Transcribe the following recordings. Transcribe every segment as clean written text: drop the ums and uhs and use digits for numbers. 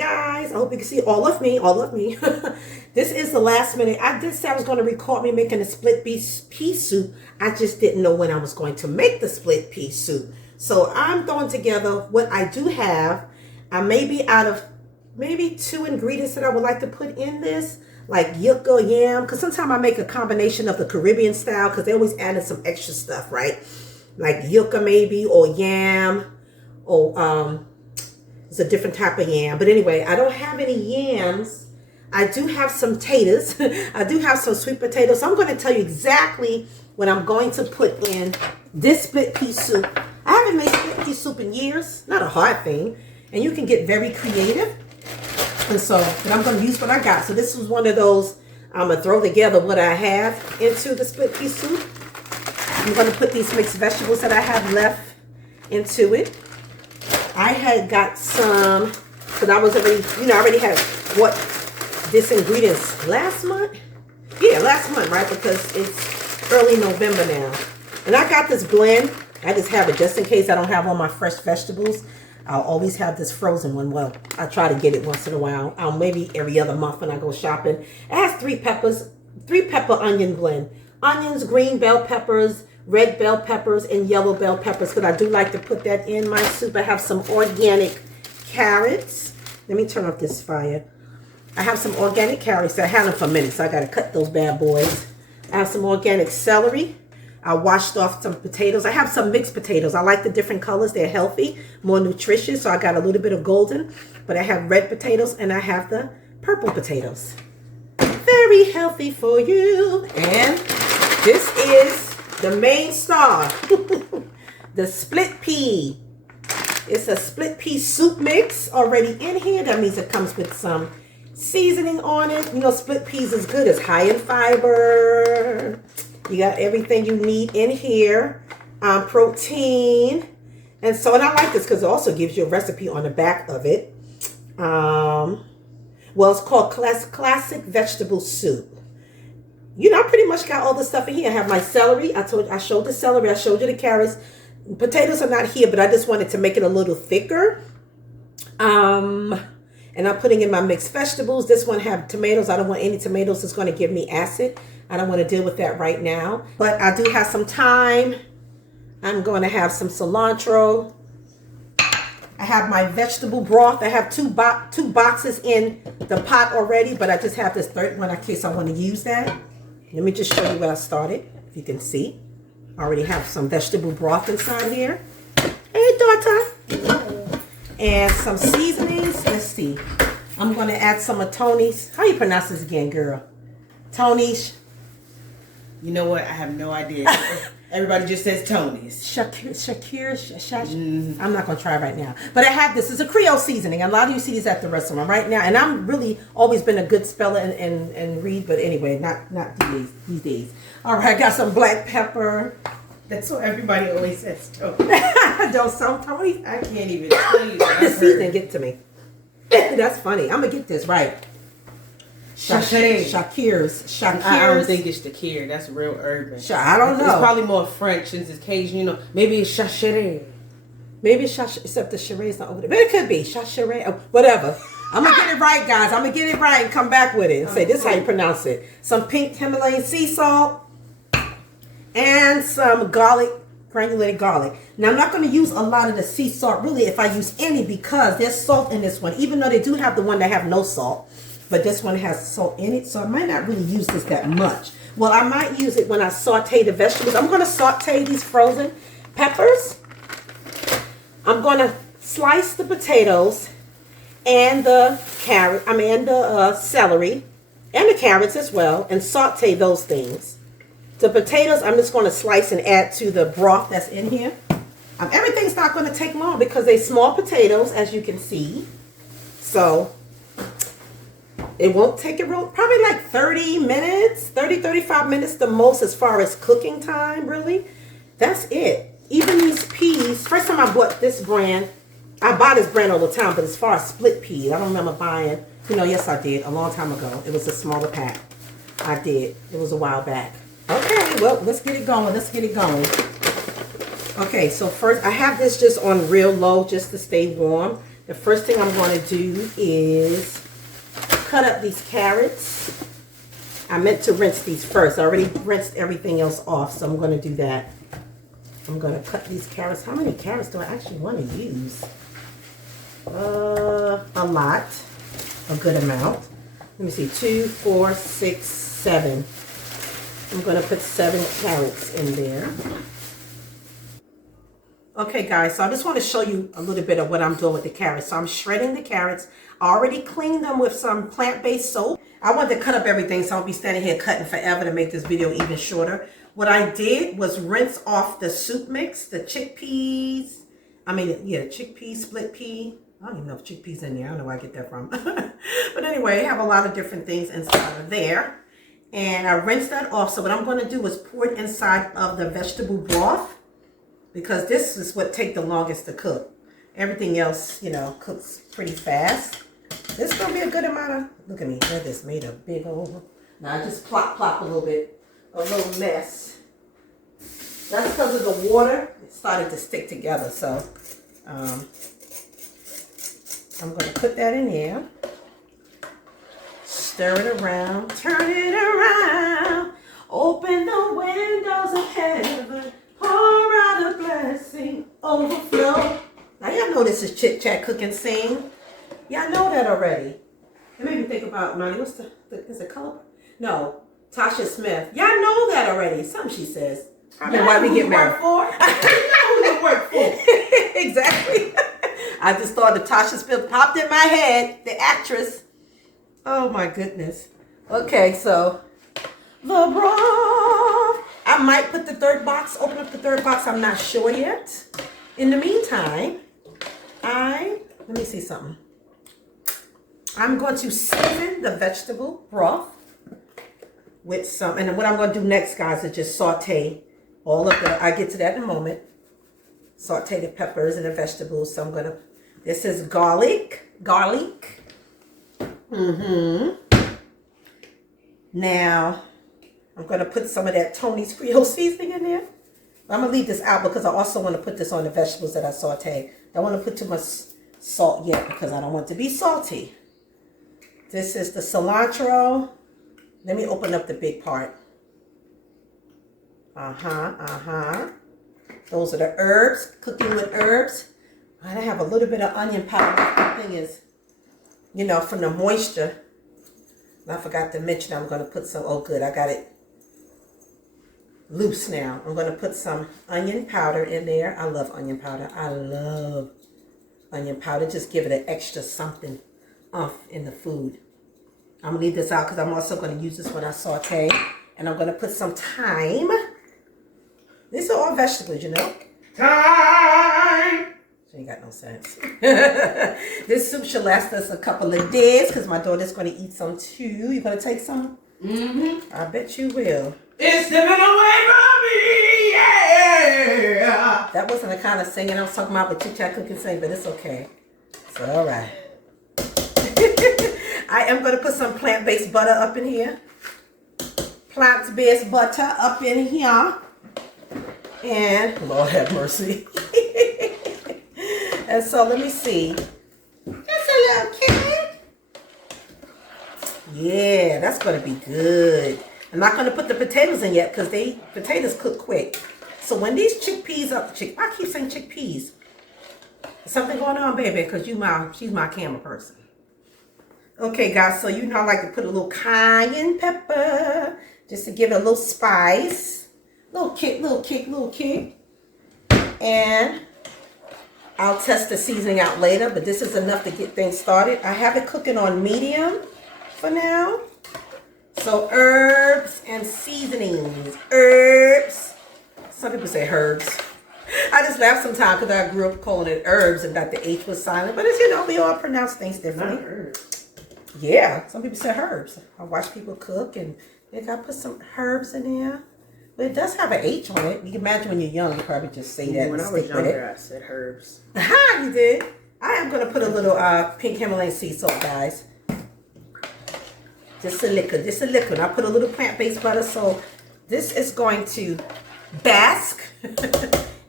guys, I hope you can see all of me, This is the last minute. I did say I was going to record me making a split pea soup. I just didn't know when I was going to make the split pea soup. So I'm throwing together what I do have. I may be out of maybe 2 ingredients that I would like to put in this, like yucca, yam, because sometimes I make a combination of the Caribbean style because they always added some extra stuff, right? Like yucca maybe, or yam, or it's a different type of yam. But anyway, I don't have any yams. I do have some taters. I do have some sweet potatoes. So I'm going to tell you exactly what I'm going to put in this split pea soup. I haven't made split pea soup in years. Not a hard thing. And you can get very creative. And so, but I'm going to use what I got. So this was one of those, I'm going to throw together what I have into the split pea soup. I'm going to put these mixed vegetables that I have left into it. I had got some, because I was already, I already had what this ingredients last month. Yeah, last month, right? Because it's early November now. And I got this blend. I just have it just in case I don't have all my fresh vegetables. I'll always have this frozen one. Well, I try to get it once in a while. Maybe every other month when I go shopping. It has 3 pepper onion blend. Onions, green bell peppers, red bell peppers, and yellow bell peppers, because I do like to put that in my soup. I have some organic carrots. Let me turn off this fire. I have some organic carrots. I had them for a minute, so I got to cut those bad boys. I have some organic celery. I washed off some potatoes. I have some mixed potatoes. I like the different colors. They're healthy, more nutritious, so I got a little bit of golden. But I have red potatoes, and I have the purple potatoes. Very healthy for you. And this is the main star, the split pea. It's a split pea soup mix already in here. That means it comes with some seasoning on it. Split peas is good. It's high in fiber. You got everything you need in here. Protein. And I like this because it also gives you a recipe on the back of it. Well, it's called Classic Vegetable Soup. I pretty much got all the stuff in here. I have my celery. I showed the celery. I showed you the carrots. Potatoes are not here, but I just wanted to make it a little thicker. And I'm putting in my mixed vegetables. This one have tomatoes. I don't want any tomatoes. It's going to give me acid. I don't want to deal with that right now. But I do have some thyme. I'm going to have some cilantro. I have my vegetable broth. I have two boxes in the pot already, but I just have this third one in case I want to use that. Let me just show you where I started, if you can see. I already have some vegetable broth inside here. Hey, daughter. And some seasonings. Let's see. I'm going to add some of Tony's. How you pronounce this again, girl? Tony's. You know what? I have no idea. Everybody just says Tony's. Shakir. I'm not going to try right now. But I have this. It's a Creole seasoning. A lot of you see these at the restaurant right now. And I'm really always been a good speller and read. But anyway, not these days. All right, I got some black pepper. That's what everybody always says, Tony. Don't sound Tony? I can't even tell you what The seasoning get to me. That's funny. I'm going to get this right. Shakir's. I don't think it's Shakir. That's real urban. I don't know. It's probably more French since it's Cajun. Maybe it's Shakir. Maybe it's except the Shiray's not over there. But it could be Shashiray. Whatever. I'm going to get it right, guys. I'm going to get it right and come back with it and say this is how you pronounce it. Some pink Himalayan sea salt and some garlic, granulated garlic. Now, I'm not going to use a lot of the sea salt, really, if I use any, because there's salt in this one, even though they do have the one that have no salt. But this one has salt in it, so I might not really use this that much. Well, I might use it when I saute the vegetables. I'm going to saute these frozen peppers. I'm going to slice the potatoes and the celery and the carrots as well, and saute those things. The potatoes, I'm just going to slice and add to the broth that's in here. Everything's not going to take long because they're small potatoes, as you can see. So it won't take it probably like 30 minutes, 35 minutes the most as far as cooking time, really. That's it. Even these peas, first time I bought this brand, I buy this brand all the time, but as far as split peas, I don't remember buying, yes I did, a long time ago. It was a smaller pack. I did. It was a while back. Okay, well, let's get it going. Okay, so first, I have this just on real low just to stay warm. The first thing I'm going to do is cut up these carrots. I meant to rinse these first. I already rinsed everything else off, so I'm going to do that. I'm going to cut these carrots. How many carrots do I actually want to use? A lot. A good amount. Let me see. 2, 4, 6, 7. I'm going to put 7 carrots in there. Okay, guys, so I just want to show you a little bit of what I'm doing with the carrots. So I'm shredding the carrots. I already cleaned them with some plant-based soap. I wanted to cut up everything, so I'll be standing here cutting forever to make this video even shorter. What I did was rinse off the soup mix, the chickpeas. Chickpea, split pea. I don't even know if chickpeas in there. I don't know where I get that from. But anyway, I have a lot of different things inside of there. And I rinsed that off. So what I'm going to do is pour it inside of the vegetable broth, because this is what takes the longest to cook. Everything else, cooks pretty fast. This is going to be a good amount of, look at me, I just made a big old, now I just plop a little bit, a little mess. That's because of the water. It started to stick together. So I'm going to put that in there. Stir it around, turn it around, open the windows of heaven, pour out a blessing, overflow. Now y'all know this is Chit Chat Cook and Sing. Y'all know that already. It made me think about money. What's is it color? No, Tasha Smith. Y'all know that already. Something she says. I know why we get married. I know who you work for. Exactly. I just thought of Tasha Smith popped in my head, the actress. Oh my goodness. Okay, so the broth. I might put the third box, open up the third box. I'm not sure yet. In the meantime, let me see something. I'm going to season the vegetable broth with some, and then what I'm going to do next, guys, is just saute all of the, I get to that in a moment. Saute the peppers and the vegetables. So I'm going to, this is garlic. Now, I'm going to put some of that Tony's Creole seasoning in there. I'm going to leave this out because I also want to put this on the vegetables that I saute. I don't want to put too much salt yet because I don't want it to be salty. This is the cilantro. Let me open up the big part. Those are the herbs, cooking with herbs. I have a little bit of onion powder. The thing is, from the moisture. And I forgot to mention I'm going to put some, oh good, I got it loose now. I'm going to put some onion powder in there. I love onion powder. I love onion powder. Just give it an extra something in the food. I'm going to leave this out because I'm also going to use this when I saute. And I'm going to put some thyme. These are all vegetables, Thyme! She ain't got no sense. This soup should last us a couple of days because my daughter's going to eat some too. You going to take some? Mm-hmm. I bet you will. It's stepping away from me, yeah! That wasn't the kind of singing I was talking about with Chit Chat Cook and Sing, but it's okay. It's all right. I am going to put some plant-based butter up in here. Plant-based butter up in here. And, Lord have mercy. And so, let me see. Just a little kid. Yeah, that's going to be good. I'm not going to put the potatoes in yet because potatoes cook quick. So when these chickpeas I keep saying chickpeas. There's something going on, baby, because she's my camera person. Okay, guys, so I like to put a little cayenne pepper just to give it a little spice. Little kick. And I'll test the seasoning out later, but this is enough to get things started. I have it cooking on medium for now. So herbs and seasonings. Herbs. Some people say herbs. I just laugh sometimes because I grew up calling it herbs and that the H was silent. But it's, we all pronounce things differently. Not herbs. Yeah, some people say herbs. I watch people cook and they got to put some herbs in there. But it does have an H on it. You can imagine when you're young, you probably just say that. When I was younger, I said herbs. Aha, you did. I am going to put a little pink Himalayan sea salt, guys. Just a liquid. I put a little plant-based butter, so this is going to bask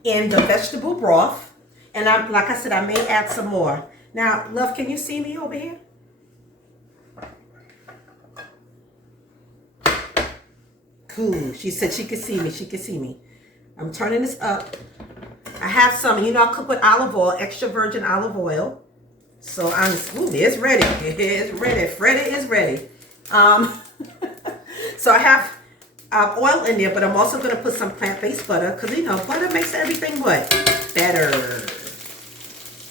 in the vegetable broth. And like I said, I may add some more. Now, love, can you see me over here? Cool. She said she could see me. She could see me. I'm turning this up. I have some, you know, I cook with olive oil, extra virgin olive oil. So it's ready. It's ready. Freddy is ready. So I have oil in there, but I'm also going to put some plant-based butter because, you know, butter makes everything what? Better.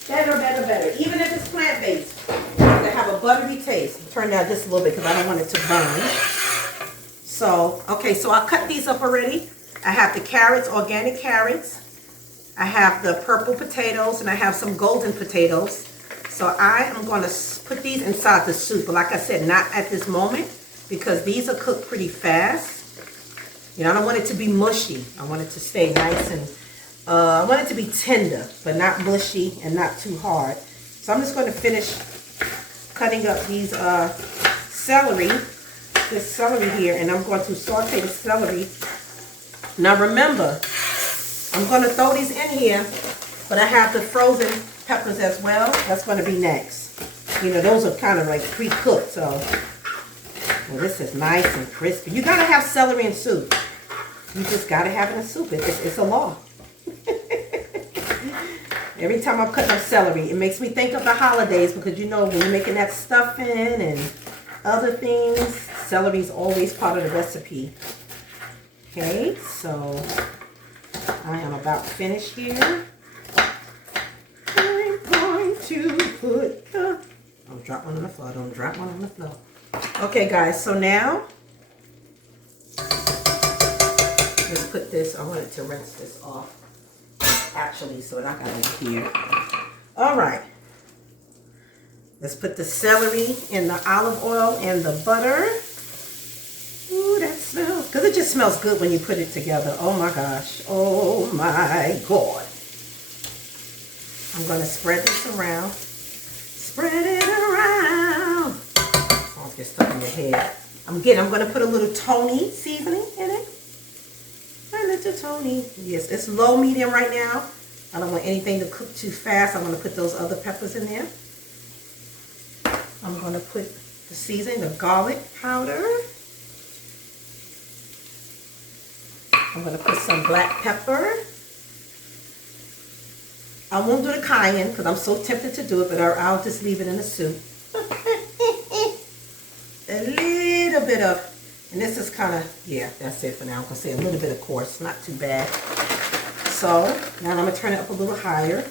Better, better, better. Even if it's plant-based, they have a buttery taste. Turn down just a little bit because I don't want it to burn. So, okay, so I cut these up already. I have the carrots, organic carrots. I have the purple potatoes, and I have some golden potatoes. So I am going to put these inside the soup. But like I said, not at this moment because these are cooked pretty fast. You know, I don't want it to be mushy. I want it to stay nice and I want it to be tender, but not mushy and not too hard. So I'm just going to finish cutting up these celery, this celery here, and I'm going to saute the celery. Now remember, I'm going to throw these in here, but I have the frozen peppers as well. That's going to be next. You know, those are kind of like pre-cooked, so well, this is nice and crispy. You got to have celery in soup. You just got to have it in soup. It's a law. Every time I'm cutting up celery, it makes me think of the holidays because, you know, when you're making that stuffing and other things, celery is always part of the recipe. Okay, so I am about finished here. I'm going to put the... Don't drop one on the floor. Don't drop one on the floor. Okay, guys, so now let's put this. I wanted to rinse this off, actually, so I got it here. All right. Let's put the celery in the olive oil and the butter. Ooh, that smells, because it just smells good when you put it together. Oh my gosh. Oh my God. I'm going to spread this around. Spread it around. Don't get stuck in your head. I'm going to put a little Tony seasoning in it. A little Tony. Yes, it's low medium right now. I don't want anything to cook too fast. I'm going to put those other peppers in there. I'm going to put the seasoning, the garlic powder. I'm going to put some black pepper. I won't do the cayenne because I'm so tempted to do it, but I'll just leave it in the soup. A little bit of, and this is kind of, yeah, that's it for now. I'm going to say a little bit of coarse, not too bad. So now I'm going to turn it up a little higher.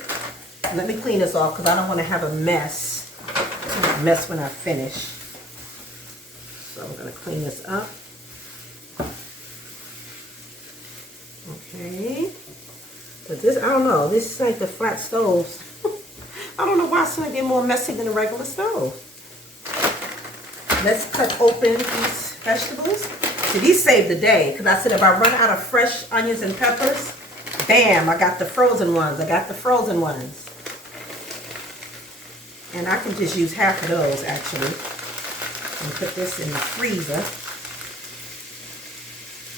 Let me clean this off because I don't want to have a mess. When I finish. So I'm going to clean this up. Okay. But this, I don't know, this is like the flat stoves. I don't know why it's going to get more messy than a regular stove. Let's cut open these vegetables. See, these save the day because I said if I run out of fresh onions and peppers, bam, I got the frozen ones. And I can just use half of those, actually. And put this in the freezer.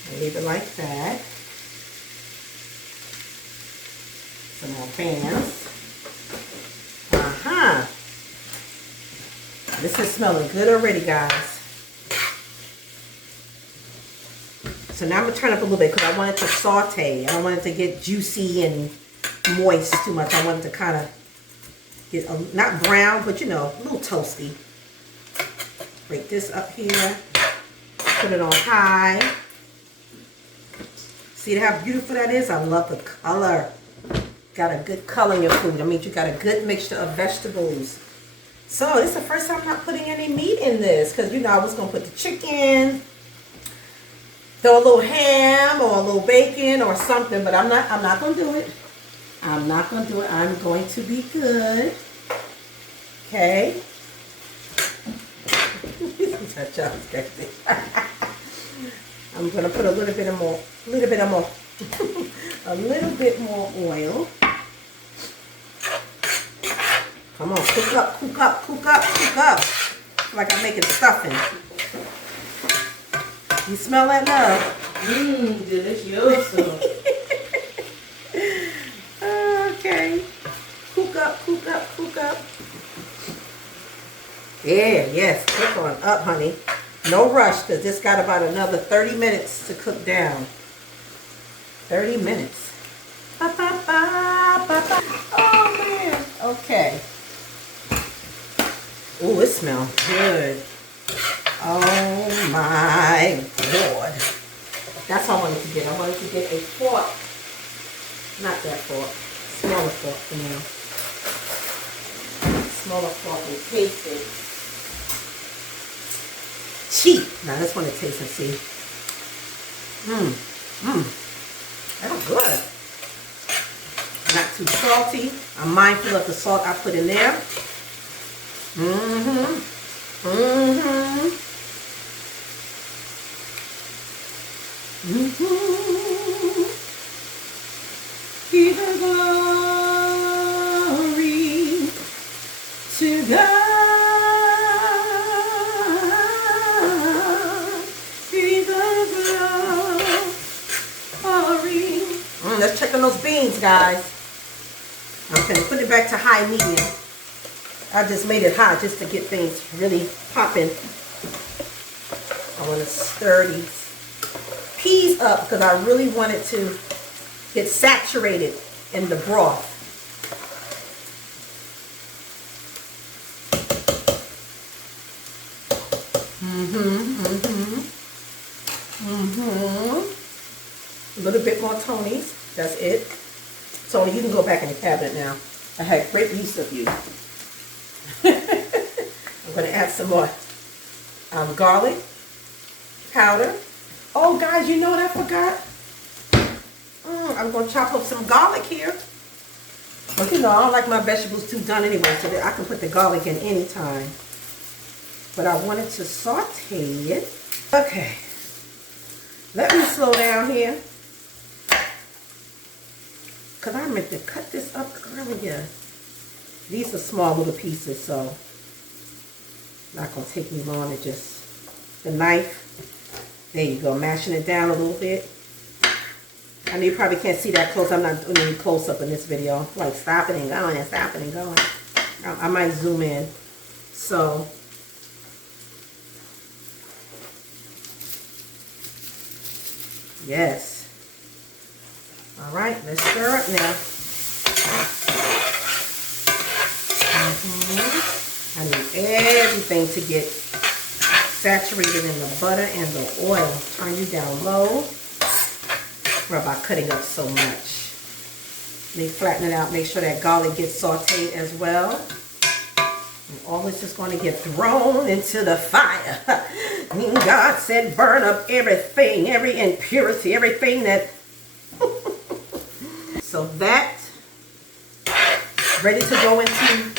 And leave it like that. Some more pans. Uh-huh. This is smelling good already, guys. So now I'm going to turn up a little bit because I want it to saute. I don't want it to get juicy and moist too much. I want it to kind of get not brown, but you know, a little toasty. Break this up here. Put it on high. See how beautiful that is? I love the color. Got a good color in your food. That means you got a good mixture of vegetables. So this is the first time I'm not putting any meat in this because, you know, I was going to put the chicken, throw a little ham or a little bacon or something, but I'm not going to do it. I'm not going to do it. I'm going to be good. Okay. I'm going to put a little bit more oil. Come on, cook up. Like I'm making stuffing. You smell that, love? Delicious. Okay. Cook up. Yeah, yes, cook on up, honey. No rush, because this got about another 30 minutes to cook down. 30 minutes. Ba, ba, ba, ba, ba. Oh, man. Okay. Ooh, it smells good. Oh, my Lord. That's what I wanted to get. I wanted to get a fork. Not that fork. Smaller fork for now. Smaller fork and taste it. Cheap. Now let's want to taste and see. That's good. Not too salty. I'm mindful of the salt I put in there. Give the glory to God. Let's check on those beans, guys. I'm going to put it back to high medium. I just made it hot just to get things really popping. I want to stir these peas up because I really want it to get saturated in the broth. A little bit more Tony's. That's it. Tony, you can go back in the cabinet now. I had great use of you. I'm going to add some more garlic powder. Oh, guys, you know what I forgot? I'm going to chop up some garlic here. But, you know, I don't like my vegetables too done anyway, so that I can put the garlic in any time. But I wanted to saute it. Okay. Let me slow down here. Because I meant to cut this up earlier. These are small little pieces, so not going to take me long to just, the knife, there you go, mashing it down a little bit. I know you probably can't see that close. I'm not doing any close up in this video. Like stopping and going and stopping and going. I might zoom in. So, yes. All right, let's stir it now. I need everything to get saturated in the butter and the oil. Turn you down low. We're about cutting up so much. Let me flatten it out. Make sure that garlic gets sauteed as well. And all this is going to get thrown into the fire. And God said, burn up everything, every impurity, everything that... So that, ready to go into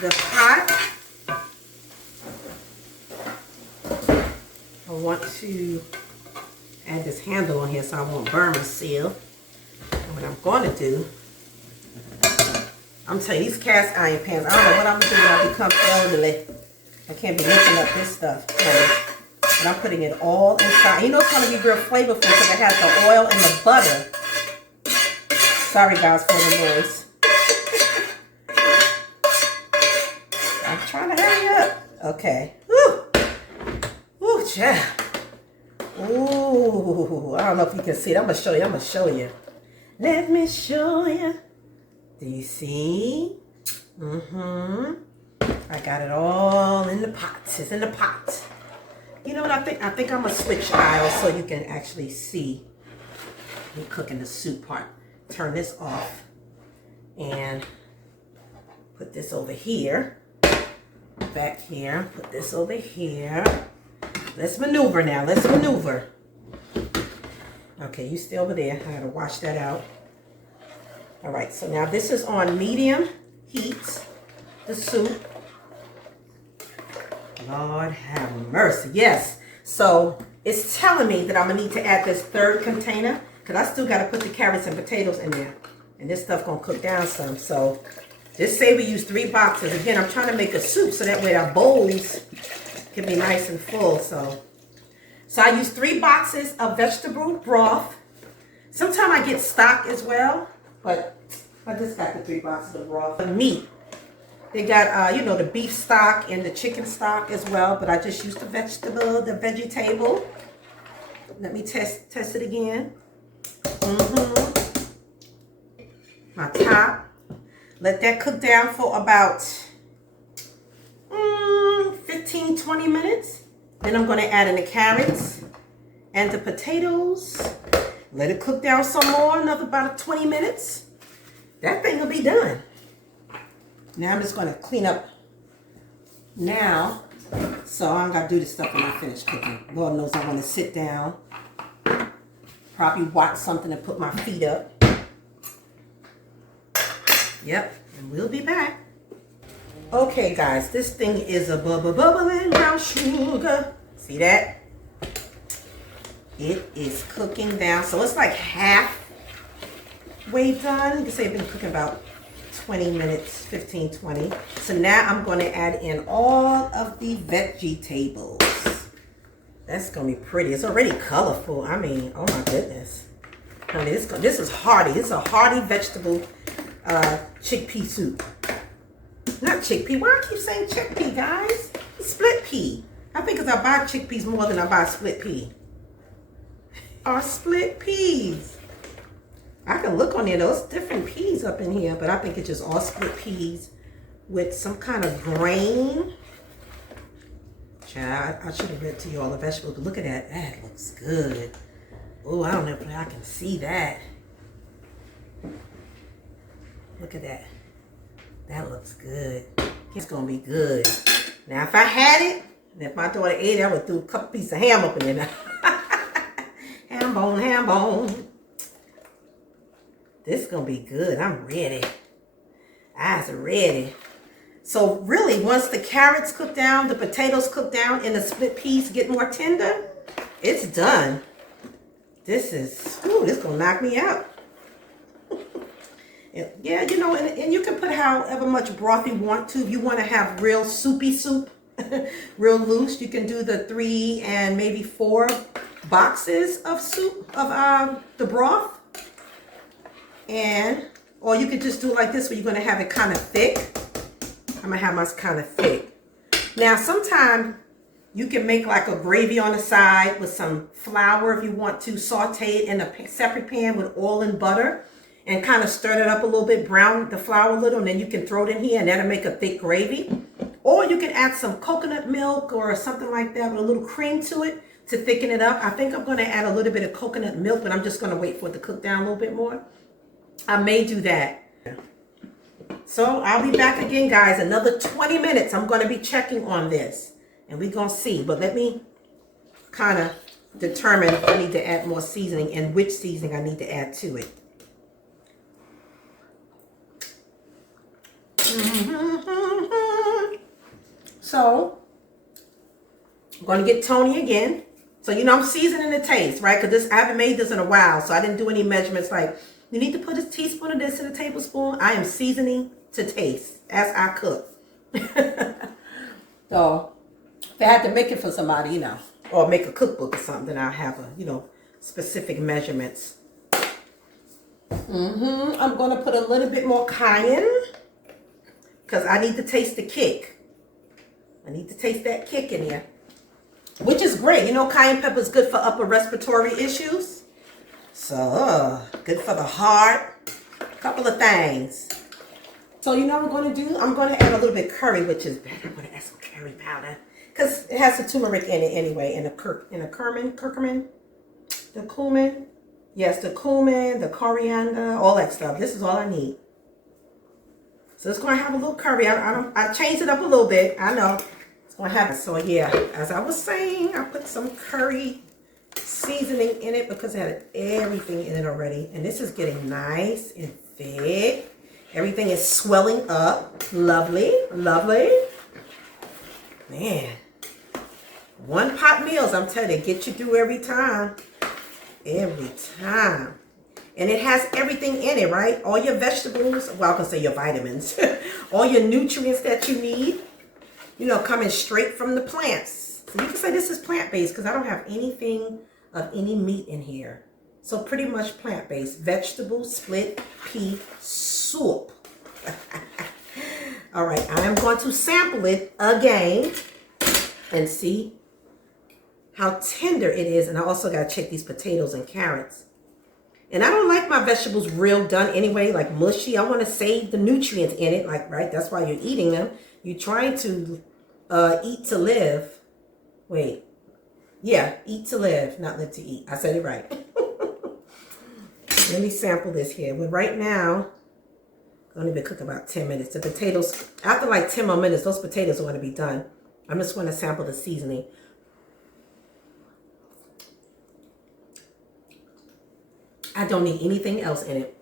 the pot. I want to add this handle on here so I won't burn my seal. And what I'm going to do, I'm telling you, these cast iron pans, I don't know what I'm going to do when I become elderly. I can't be mixing up this stuff. But I'm putting it all inside. You know it's going to be real flavorful because it has the oil and the butter. Sorry guys for the noise. I'm trying to hurry up. Okay. Woo! Woo, child. Ooh, I don't know if you can see it. I'm going to show you. I'm going to show you. Let me show you. Do you see? I got it all in the pot. It's in the pot. You know what I think? I think I'm going to switch aisles so you can actually see me cooking the soup part. Turn this off and put this over here. Back here. Put this over here. Let's maneuver now. Let's maneuver. Okay, you stay over there. I gotta wash that out. All right, so now this is on medium heat, the soup. Lord have mercy. Yes. So it's telling me that I'm gonna need to add this third container because I still gotta put the carrots and potatoes in there. And this stuff gonna cook down some. So just say we use 3 boxes. Again, I'm trying to make a soup so that way our bowls can be nice and full. So I use 3 boxes of vegetable broth. Sometimes I get stock as well, but I just got the 3 boxes of broth. The meat, They got, you know, the beef stock and the chicken stock as well, but I just used the veggie table. Let me test it again. My top. Let that cook down for about 15-20 minutes. Then I'm going to add in the carrots and the potatoes. Let it cook down some more, another about 20 minutes. That thing will be done. Now I'm just going to clean up now, so I don't got to do this stuff when I finish cooking. Lord knows I want to sit down, probably watch something and put my feet up. Yep, and we'll be back. Okay, guys, this thing is a bubbling brown sugar. See that? It is cooking down, so it's like halfway done. You can say it's been cooking about 20 minutes, 15, 20. So now I'm going to add in all of the vegetables. That's going to be pretty. It's already colorful. I mean, oh my goodness. Honey, this is hearty. It's a hearty vegetable chickpea soup. Not chickpea. Why I keep saying chickpea, guys? It's split pea. I think because I buy chickpeas more than I buy split pea. Or split peas. I can look on there. Those different peas up in here, but I think it's just all split peas with some kind of grain. Child, I should have read to you all the vegetables, but look at that. That looks good. Oh, I don't know if I can see that. Look at that. That looks good. It's gonna be good. Now, if I had it, and if my daughter ate it, I would do a couple pieces of ham up in there. Ham bone. This is gonna be good. I'm ready. Eyes are ready. So really, once the carrots cook down, the potatoes cook down, and the split peas get more tender, it's done. This is gonna knock me out. Yeah, you know, and you can put however much broth you want to. If you want to have real soupy soup, real loose, you can do the 3 and maybe 4 boxes of soup, of the broth. Or you could just do it like this, where you're going to have it kind of thick. I'm going to have mine kind of thick. Now, sometimes you can make like a gravy on the side with some flour if you want to, saute it in a separate pan with oil and butter and kind of stir it up a little bit, brown the flour a little, and then you can throw it in here and that'll make a thick gravy. Or you can add some coconut milk or something like that with a little cream to it to thicken it up. I think I'm going to add a little bit of coconut milk, but I'm just going to wait for it to cook down a little bit more. I may do that. So I'll be back again, guys. Another 20 minutes. I'm going to be checking on this. And we're going to see. But let me kind of determine if I need to add more seasoning and which seasoning I need to add to it. So I'm going to get Tony again. So, you know, I'm seasoning the taste, right? Because I haven't made this in a while. So I didn't do any measurements like, you need to put a teaspoon of this in a tablespoon. I am seasoning to taste as I cook. So if I had to make it for somebody, you know, or make a cookbook or something, then I'll have a, you know, specific measurements. I'm going to put a little bit more cayenne because I need to taste the kick. I need to taste that kick in here, which is great. You know, cayenne pepper is good for upper respiratory issues. So, good for the heart. A couple of things. So, you know what I'm going to do? I'm going to add a little bit of curry, which is better. I'm going to add some curry powder because it has the turmeric in it anyway, and the curcumin, the cumin. Yes, the cumin, the coriander, all that stuff. This is all I need. So it's going to have a little curry. I changed it up a little bit. I know. It's going to have it. So, yeah, as I was saying, I put some curry seasoning in it because it had everything in it already. And this is getting nice and thick. Everything is swelling up. Lovely. Lovely. Man. One pot meals, I'm telling you, get you through every time. Every time. And it has everything in it, right? All your vegetables, well, I can say your vitamins. All your nutrients that you need, you know, coming straight from the plants. So you can say this is plant-based because I don't have anything of any meat in here. So pretty much plant-based. Vegetable split pea soup. All right, I am going to sample it again and see how tender it is. And I also got to check these potatoes and carrots. And I don't like my vegetables real done anyway, like mushy. I want to save the nutrients in it, like, right? That's why you're eating them. You're trying to eat to live. Wait. Yeah, eat to live, not live to eat. I said it right. Let me sample this here. But right now, I don't even cook about 10 minutes. The potatoes, after like 10 more minutes, those potatoes are going to be done. I'm just going to sample the seasoning. I don't need anything else in it.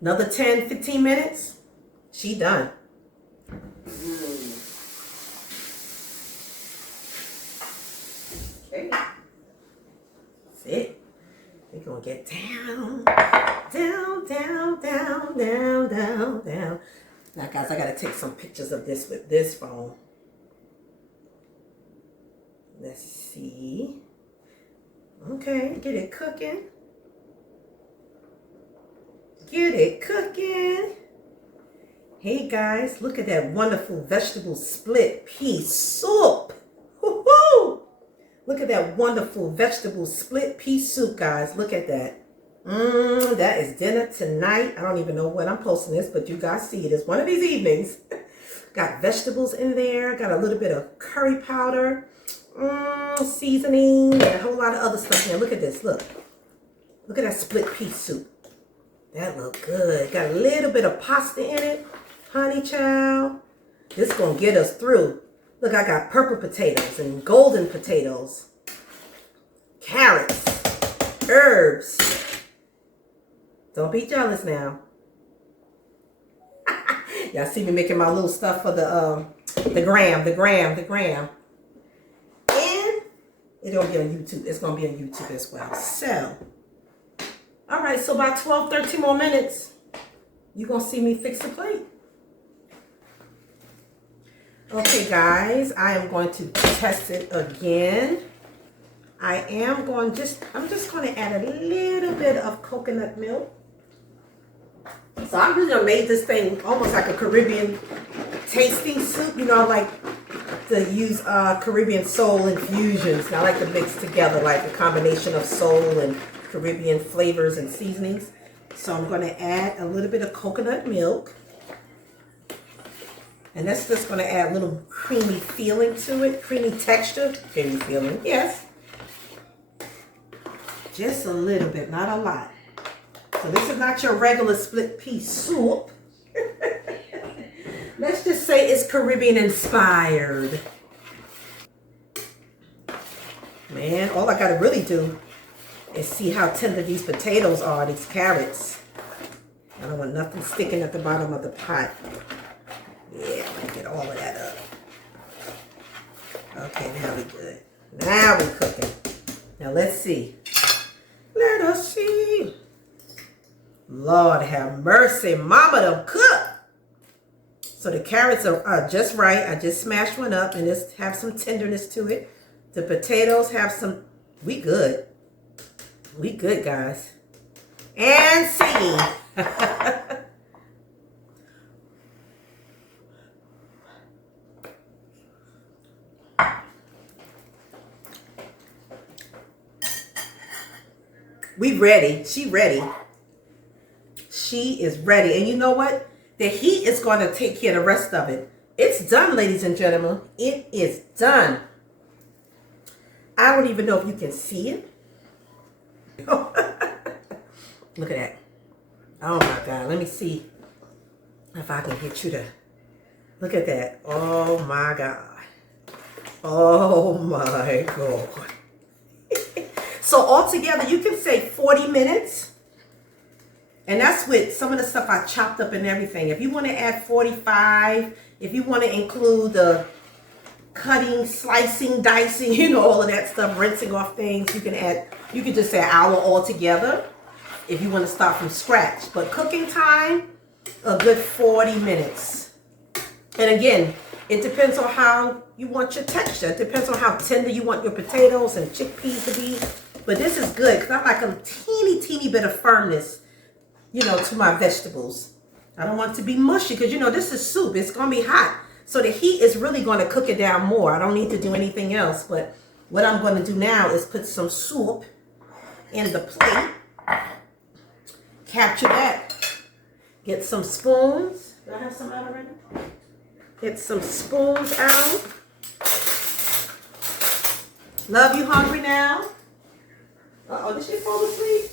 Another 10, 15 minutes. She done. Okay. That's it. We're going to get down, down, down, down, down, down, down. Now, guys, I got to take some pictures of this with this phone. Let's see. Okay, get it cooking. Get it cooking. Hey, guys, look at that wonderful vegetable split pea soup. Woo-hoo! Look at that wonderful vegetable split pea soup, guys. Look at that. That is dinner tonight. I don't even know when I'm posting this, but you guys see it. It's one of these evenings. Got vegetables in there. Got a little bit of curry powder, seasoning, and a whole lot of other stuff in there. Look at this. Look. Look at that split pea soup. That look good. Got a little bit of pasta in it. Honey child. This is going to get us through. Look, I got purple potatoes and golden potatoes. Carrots. Herbs. Don't be jealous now. Y'all see me making my little stuff for the gram. And it's going to be on YouTube. It's going to be on YouTube as well. So, all right. So about 12, 13 more minutes, you're going to see me fix the plate. Okay, guys, I am going to test it again. I'm just going to add a little bit of coconut milk. So I really made this thing almost like a Caribbean tasting soup. You know, I like to use Caribbean soul infusions. And I like to mix together like a combination of soul and Caribbean flavors and seasonings. So I'm going to add a little bit of coconut milk. And that's just going to add a little creamy feeling to it. Creamy texture. Creamy feeling, yes. Just a little bit, not a lot. So this is not your regular split pea soup. Let's just say it's Caribbean inspired. Man, all I got to really do is see how tender these potatoes are, these carrots. I don't want nothing sticking at the bottom of the pot. Yeah, I'm gonna get all of that up. Okay, now we're good. Now we're cooking. Now let's see. Let us see. Lord have mercy, mama done cook. So the carrots are just right. I just smashed one up and just have some tenderness to it. The potatoes have some, we good. We good, guys. And see. We ready. She ready. She is ready. And you know what? The heat is going to take care of the rest of it. It's done, ladies and gentlemen. It is done. I don't even know if you can see it. Look at that. Oh my God. Let me see if I can get you to look at that. Oh my God. Oh my God. So altogether, you can say 40 minutes. And that's with some of the stuff I chopped up and everything. If you want to add 45, if you want to include the cutting, slicing, dicing, you know, all of that stuff, rinsing off things, you can just say an hour altogether if you want to start from scratch. But cooking time, a good 40 minutes. And again, it depends on how you want your texture. It depends on how tender you want your potatoes and chickpeas to be. But this is good because I like a teeny bit of firmness you know, to my vegetables. I don't want it to be mushy because, you know, this is soup. It's going to be hot. So the heat is really going to cook it down more. I don't need to do anything else. But what I'm going to do now is put some soup in the plate. Capture that. Get some spoons. Do I have some out already? Get some spoons out. Love, you hungry now? Uh-oh, did she fall asleep?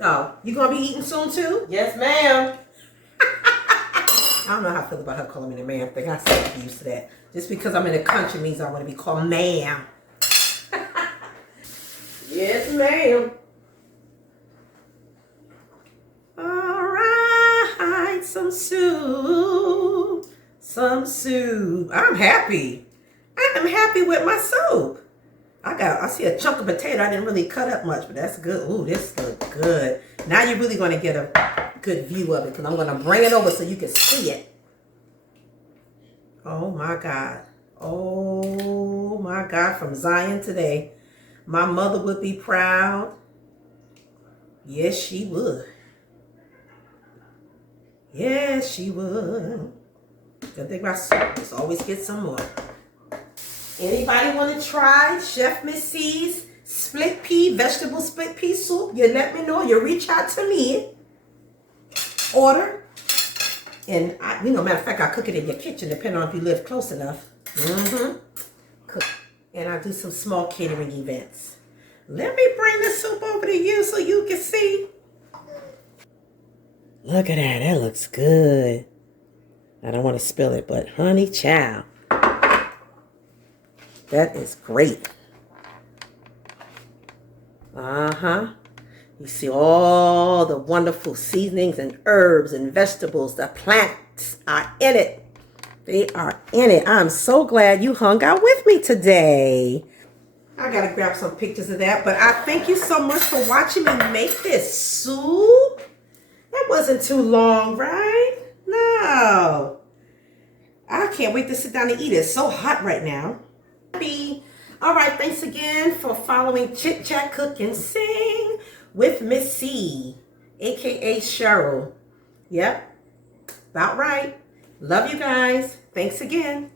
Oh, you going to be eating soon too? Yes, ma'am. I don't know how I feel about her calling me the ma'am thing. I still get used to that. Just because I'm in the country means I want to be called ma'am. Yes, ma'am. All right, some soup. Some soup. I'm happy. I am happy with my soup. I see a chunk of potato. I didn't really cut up much, but that's good. Ooh, this looks good. Now you're really going to get a good view of it because I'm going to bring it over so you can see it. Oh my God. Oh my God. From Zion today. My mother would be proud. Yes, she would. Yes, she would. Good thing about soup. Just always get some more. Anybody want to try Chef Miss C's split pea, vegetable split pea soup? You let me know. You reach out to me. Order. And, matter of fact, I cook it in your kitchen, depending on if you live close enough. Cook. And I do some small catering events. Let me bring the soup over to you so you can see. Look at that. That looks good. I don't want to spill it, but honey child. That is great. You see all the wonderful seasonings and herbs and vegetables. The plants are in it. They are in it. I'm so glad you hung out with me today. I got to grab some pictures of that. But I thank you so much for watching me make this soup. That wasn't too long, right? No. I can't wait to sit down and eat it. It's so hot right now. All right, thanks again for following Chit Chat Cook and Sing with Miss C, aka Cheryl. Yep, about right. Love you guys. Thanks again.